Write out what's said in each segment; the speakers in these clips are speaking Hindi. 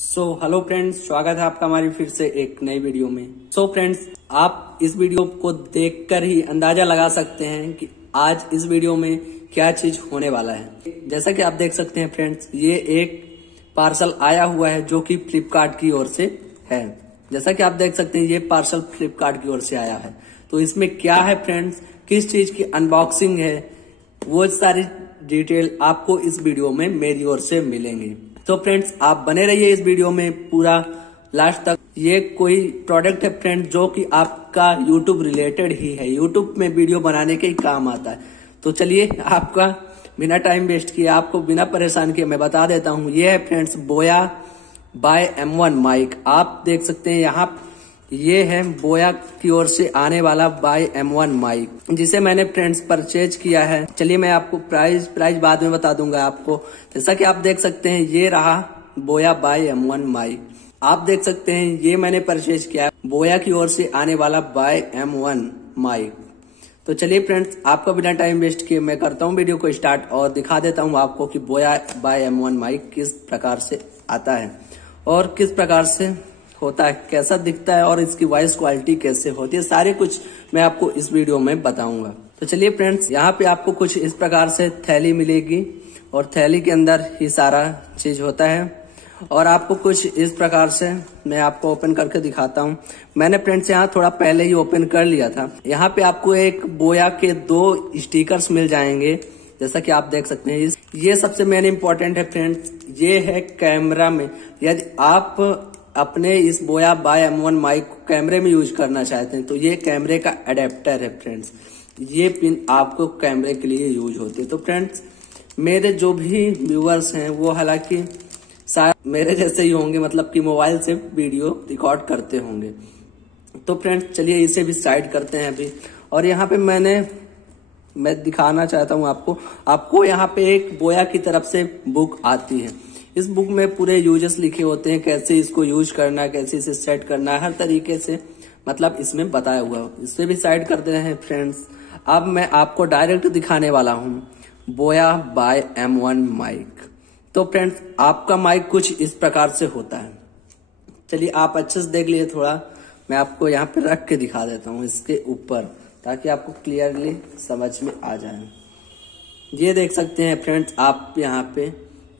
हेलो फ्रेंड्स, स्वागत है आपका हमारी फिर से एक नई वीडियो में। फ्रेंड्स, आप इस वीडियो को देखकर ही अंदाजा लगा सकते हैं कि आज इस वीडियो में क्या चीज होने वाला है। जैसा कि आप देख सकते हैं फ्रेंड्स, ये एक पार्सल आया हुआ है जो कि फ्लिपकार्ट की ओर से है। जैसा कि आप देख सकते हैं, ये पार्सल फ्लिपकार्ट की ओर से आया है। तो इसमें क्या है फ्रेंड्स, किस चीज की अनबॉक्सिंग है, वो सारी डिटेल आपको इस वीडियो में मेरी ओर से मिलेंगी। तो फ्रेंड्स, आप बने रहिए इस वीडियो में पूरा लास्ट तक। ये कोई प्रोडक्ट है फ्रेंड्स जो कि आपका यूट्यूब रिलेटेड ही है, यूट्यूब में वीडियो बनाने के ही काम आता है। तो चलिए, आपका बिना टाइम वेस्ट किए, आपको बिना परेशान किए मैं बता देता हूँ। ये है फ्रेंड्स बोया बाय M1 माइक। आप देख सकते हैं यहाँ, ये है बोया की ओर से आने वाला बाय M1 माइक, जिसे मैंने फ्रेंड्स परचेज किया है। चलिए, मैं आपको प्राइस बाद में बता दूंगा आपको। जैसा कि आप देख सकते हैं, ये रहा बोया बाय M1 माइक। आप देख सकते हैं, ये मैंने परचेज किया है बोया की ओर से आने वाला बाय M1 माइक। तो चलिए फ्रेंड्स, आपका बिना टाइम वेस्ट किए मैं करता हूँ वीडियो को स्टार्ट और दिखा देता हूँ आपको कि बोया बाय M1 माइक किस प्रकार से आता है और किस प्रकार से होता है, कैसा दिखता है और इसकी वॉइस क्वालिटी कैसे होती है, सारे कुछ मैं आपको इस वीडियो में बताऊंगा। तो चलिए फ्रेंड्स, यहाँ पे आपको कुछ इस प्रकार से थैली मिलेगी और थैली के अंदर ही सारा चीज होता है। और आपको कुछ इस प्रकार से मैं आपको ओपन करके दिखाता हूँ। मैंने फ्रेंड्स यहाँ थोड़ा पहले ही ओपन कर लिया था। यहाँ पे आपको एक बोया के 2 स्टिकर्स मिल जाएंगे, जैसा कि आप देख सकते हैं। ये सबसे मेन इंपॉर्टेंट है फ्रेंड्स, ये है कैमरा में। यदि आप अपने इस बोया बाय M1 माइक को कैमरे में यूज करना चाहते हैं तो ये कैमरे का अडेप्टर है फ्रेंड्स। ये पिन आपको कैमरे के लिए यूज होती है। तो फ्रेंड्स, मेरे जो भी व्यूअर्स हैं वो हालांकि शायद मेरे जैसे ही होंगे, मतलब कि मोबाइल से वीडियो रिकॉर्ड करते होंगे। तो फ्रेंड्स, चलिए इसे भी साइड करते हैं अभी। और यहाँ पे मैं दिखाना चाहता हूँ आपको यहाँ पे एक बोया की तरफ से बुक आती है। इस बुक में पूरे यूजेस लिखे होते हैं, कैसे इसको यूज करना है, कैसे इसे सेट करना है, हर तरीके से मतलब इसमें बताया हुआ है। इससे भी साइड करते हैं फ्रेंड्स। अब मैं आपको डायरेक्ट दिखाने वाला हूँ बोया बाय M1 माइक। तो फ्रेंड्स, आपका माइक कुछ इस प्रकार से होता है। चलिए, आप अच्छे से देख लिए। थोड़ा मैं आपको यहाँ पे रख के दिखा देता हूँ इसके ऊपर, ताकि आपको क्लियरली समझ में आ जाए। ये देख सकते हैं फ्रेंड्स आप यहाँ पे,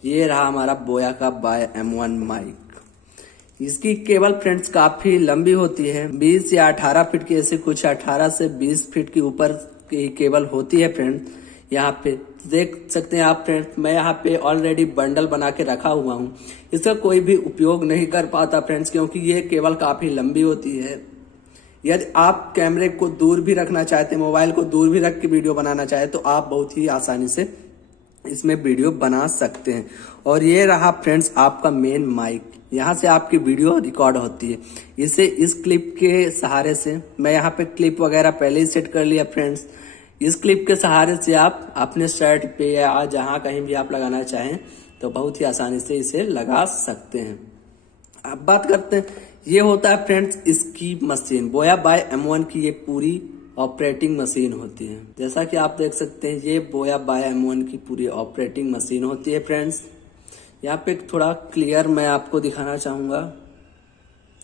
ये रहा हमारा बोया का बाय M1 माइक। इसकी केबल फ्रेंड्स काफी लंबी होती है, 20 या 18 फीट की, ऐसे कुछ 18 से 20 फीट की ऊपर की केबल होती है फ्रेंड्स। यहाँ पे देख सकते हैं आप फ्रेंड्स, मैं यहाँ पे ऑलरेडी बंडल बना के रखा हुआ हूँ। इसका कोई भी उपयोग नहीं कर पाता फ्रेंड्स, क्योंकि ये केबल काफी लंबी होती है। यदि आप कैमरे को दूर भी रखना चाहते हैं, मोबाइल को दूर भी रख के वीडियो बनाना चाहे, तो आप बहुत ही आसानी से इसमें वीडियो बना सकते हैं। और ये रहा फ्रेंड्स आपका मेन माइक, यहाँ से आपकी वीडियो रिकॉर्ड होती है। इसे इस क्लिप के सहारे से, मैं यहाँ पे क्लिप वगैरह पहले ही सेट कर लिया फ्रेंड्स। इस क्लिप के सहारे से आप अपने शर्ट पे या जहाँ कहीं भी आप लगाना चाहें तो बहुत ही आसानी से इसे लगा सकते हैं। अब बात करते हैं, ये होता है फ्रेंड्स इसकी मशीन। बोया बाय M1 की ये पूरी ऑपरेटिंग मशीन होती है। जैसा कि आप देख सकते हैं, ये बोया बाय M1 की पूरी ऑपरेटिंग मशीन होती है फ्रेंड्स। यहाँ पे थोड़ा क्लियर मैं आपको दिखाना चाहूंगा।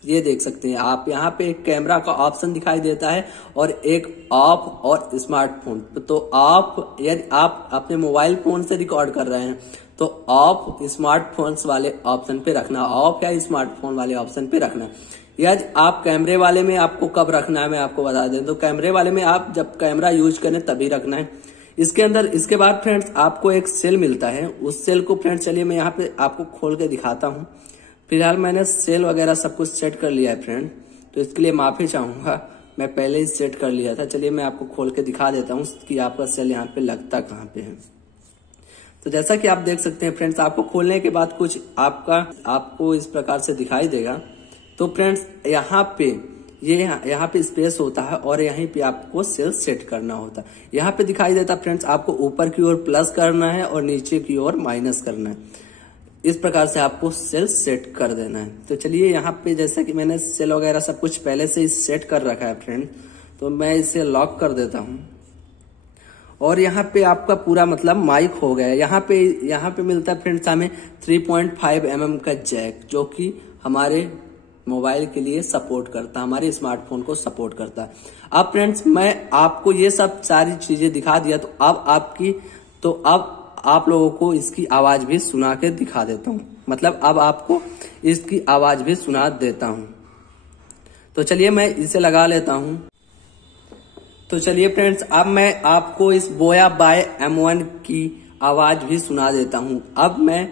ये देख सकते हैं आप, यहाँ पे एक कैमरा का ऑप्शन दिखाई देता है और एक ऑफ और स्मार्टफोन। तो ऑफ, यदि आप अपने मोबाइल फोन से रिकॉर्ड कर रहे हैं तो ऑफ स्मार्टफोन्स वाले ऑप्शन पे रखना, ऑफ या स्मार्टफोन वाले ऑप्शन पे रखना। यदि आप कैमरे वाले में आपको कब रखना है मैं आपको बता दें, तो कैमरे वाले में आप जब कैमरा यूज करें तभी रखना है। इसके अंदर, इसके बाद फ्रेंड्स आपको एक सेल मिलता है। उस सेल को फ्रेंड्स, चलिए मैं यहाँ पे आपको खोल के दिखाता हूँ। फिलहाल मैंने सेल वगैरह सब कुछ सेट कर लिया है फ्रेंड, तो इसके लिए माफी चाहूंगा, मैं पहले ही सेट कर लिया था। चलिए मैं आपको खोल के दिखा देता हूँ कि आपका सेल यहाँ पे लगता कहाँ पे है। तो जैसा कि आप देख सकते हैं फ्रेंड्स, आपको खोलने के बाद कुछ आपको इस प्रकार से दिखाई देगा। तो फ्रेंड्स, यहाँ पे यहाँ पे स्पेस होता है और यहीं पे आपको सेल सेट करना होता है। यहाँ पे दिखाई देता फ्रेंड्स, आपको ऊपर की ओर प्लस करना है और नीचे की ओर माइनस करना है। इस प्रकार से आपको सेल सेट कर देना है। तो चलिए, यहाँ पे जैसा कि मैंने सेल वगैरह सब कुछ पहले से ही सेट कर रखा है फ्रेंड, तो मैं इसे लॉक कर देता हूँ। और यहाँ पे आपका पूरा मतलब माइक हो गया। यहाँ पे मिलता है फ्रेंड्स हमें 3.5 mm का जैक, जो कि हमारे मोबाइल के लिए सपोर्ट करता है, हमारे स्मार्टफोन को सपोर्ट करता है। अब फ्रेंड्स मैं आपको ये सब सारी चीजें दिखा दिया, तो अब आप लोगों को इसकी आवाज भी सुना के दिखा देता हूँ, मतलब अब आपको इसकी आवाज भी सुना देता हूँ। तो चलिए मैं इसे लगा लेता हूँ। तो चलिए फ्रेंड्स, अब मैं आपको इस बोया बाय M1 की आवाज भी सुना देता हूँ। अब मैं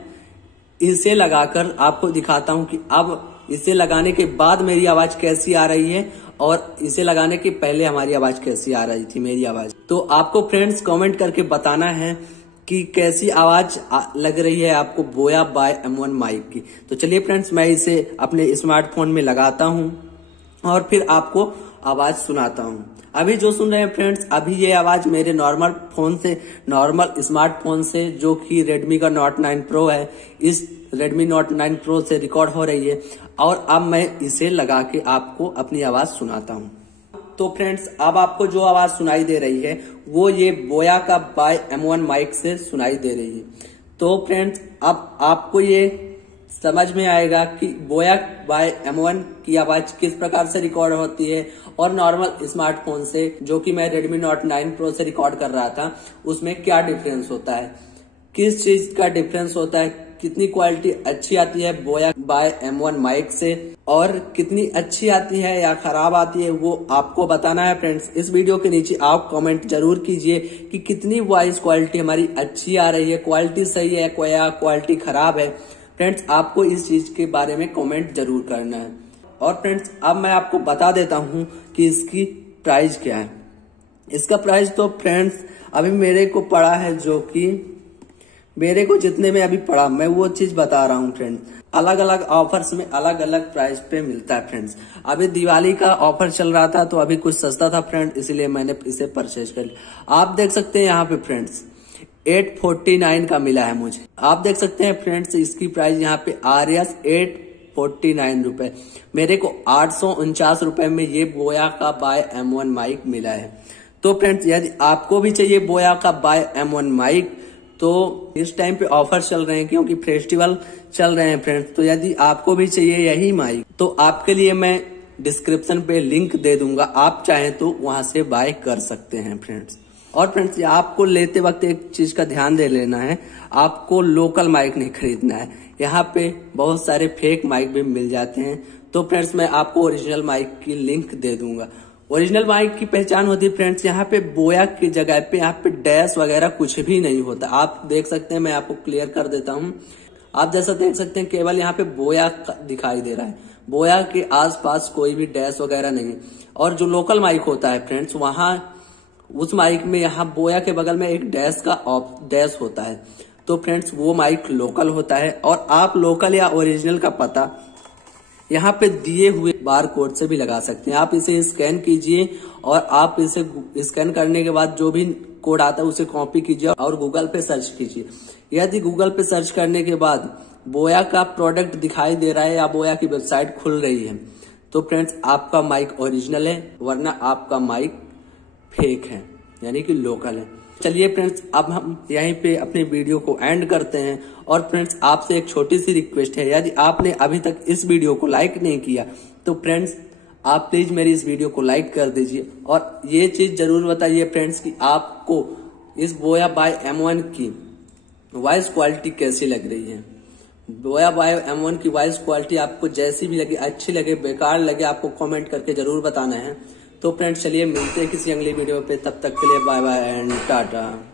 इसे लगाकर आपको दिखाता हूँ कि अब इसे लगाने के बाद मेरी आवाज कैसी आ रही है और इसे लगाने के पहले हमारी आवाज कैसी आ रही थी, मेरी आवाज। तो आपको फ्रेंड्स कमेंट करके बताना है कि कैसी आवाज लग रही है आपको बोया बाय M1 माइक की। तो चलिए फ्रेंड्स, मैं इसे अपने स्मार्टफोन में लगाता हूँ और फिर आपको आवाज सुनाता हूँ। अभी जो सुन रहे हैं फ्रेंड्स, अभी ये आवाज मेरे नॉर्मल स्मार्टफोन से, जो कि Redmi का Note 9 Pro है, इस Redmi Note 9 Pro से रिकॉर्ड हो रही है। और अब मैं इसे लगा के आपको अपनी आवाज सुनाता हूँ। तो फ्रेंड्स, अब आपको जो आवाज सुनाई दे रही है वो ये बोया का बाय M1 माइक से सुनाई दे रही है। तो फ्रेंड्स, अब आपको ये समझ में आएगा कि बोया बाय M1 की आवाज किस प्रकार से रिकॉर्ड होती है और नॉर्मल स्मार्टफोन से, जो कि मैं Redmi Note 9 Pro से रिकॉर्ड कर रहा था, उसमें क्या डिफरेंस होता है, किस चीज का डिफरेंस होता है, कितनी क्वालिटी अच्छी आती है बोया बाय M1 माइक से और कितनी अच्छी आती है या खराब आती है, वो आपको बताना है फ्रेंड्स। इस वीडियो के नीचे आप कमेंट जरूर कीजिए कि कितनी वॉइस क्वालिटी हमारी अच्छी आ रही है, क्वालिटी सही है या क्वालिटी खराब है। फ्रेंड्स, आपको इस चीज के बारे में कमेंट जरूर करना है। और फ्रेंड्स, अब मैं आपको बता देता हूं कि इसकी प्राइस क्या है। इसका प्राइस तो फ्रेंड्स अभी मेरे को पड़ा है, जो कि मेरे को जितने में अभी पड़ा मैं वो चीज बता रहा हूँ फ्रेंड्स। अलग अलग ऑफर्स में अलग अलग प्राइस पे मिलता है फ्रेंड्स। अभी दिवाली का ऑफर चल रहा था तो अभी कुछ सस्ता था फ्रेंड, इसलिए मैंने इसे परचेज कर लिया। आप देख सकते हैं यहाँ पे फ्रेंड्स 849 का मिला है मुझे। आप देख सकते हैं फ्रेंड्स, इसकी प्राइस यहाँ पे आ रही है 849 रुपए। मेरे को 849 रुपए में ये बोया का बाय M1 माइक मिला है। तो फ्रेंड्स, यदि आपको भी चाहिए बोया का बाय M1 माइक, तो इस टाइम पे ऑफर चल रहे हैं क्योंकि फेस्टिवल चल रहे हैं फ्रेंड्स। तो यदि आपको भी चाहिए यही माइक, तो आपके लिए मैं डिस्क्रिप्शन पे लिंक दे दूंगा, आप चाहें तो वहां से बाय कर सकते हैं फ्रेंड्स। और फ्रेंड्स, आपको लेते वक्त एक चीज का ध्यान दे लेना है, आपको लोकल माइक नहीं खरीदना है। यहाँ पे बहुत सारे फेक माइक भी मिल जाते हैं। तो फ्रेंड्स, मैं आपको ओरिजिनल माइक की लिंक दे दूंगा। ओरिजिनल माइक की पहचान होती है फ्रेंड्स, यहाँ पे बोया की जगह पे यहाँ पे डैश वगैरह कुछ भी नहीं होता। आप देख सकते हैं, मैं आपको क्लियर कर देता हूँ। आप जैसा देख सकते हैं, केवल यहाँ पे बोया दिखाई दे रहा है, बोया के आसपास कोई भी डैश वगैरह नहीं। और जो लोकल माइक होता है फ्रेंड्स, वहां उस माइक में यहाँ बोया के बगल में एक डैश होता है। तो फ्रेंड्स, वो माइक लोकल होता है। और आप लोकल या ओरिजिनल का पता यहाँ पे दिए हुए बार कोड से भी लगा सकते हैं। आप इसे स्कैन कीजिए और आप इसे स्कैन करने के बाद जो भी कोड आता है उसे कॉपी कीजिए और गूगल पे सर्च कीजिए। यदि गूगल पे सर्च करने के बाद बोया का प्रोडक्ट दिखाई दे रहा है या बोया की वेबसाइट खुल रही है, तो फ्रेंड्स आपका माइक ओरिजिनल है, वरना आपका माइक फेक है, यानी कि लोकल है। चलिए फ्रेंड्स, अब हम यहीं पे अपने वीडियो को एंड करते हैं। और फ्रेंड्स, आपसे एक छोटी सी रिक्वेस्ट है, यदि आपने अभी तक इस वीडियो को लाइक नहीं किया तो फ्रेंड्स आप प्लीज मेरी इस वीडियो को लाइक कर दीजिए। और ये चीज जरूर बताइए फ्रेंड्स कि आपको इस बोया बाय M1 की वॉइस क्वालिटी कैसी लग रही है। बोया बाय M1 की वॉइस क्वालिटी आपको जैसी भी लगे, अच्छी लगे, बेकार लगे, आपको कमेंट करके जरूर बताना है। तो फ्रेंड्स, चलिए मिलते हैं किसी अगली वीडियो पे, तब तक के लिए बाय बाय एंड टाटा।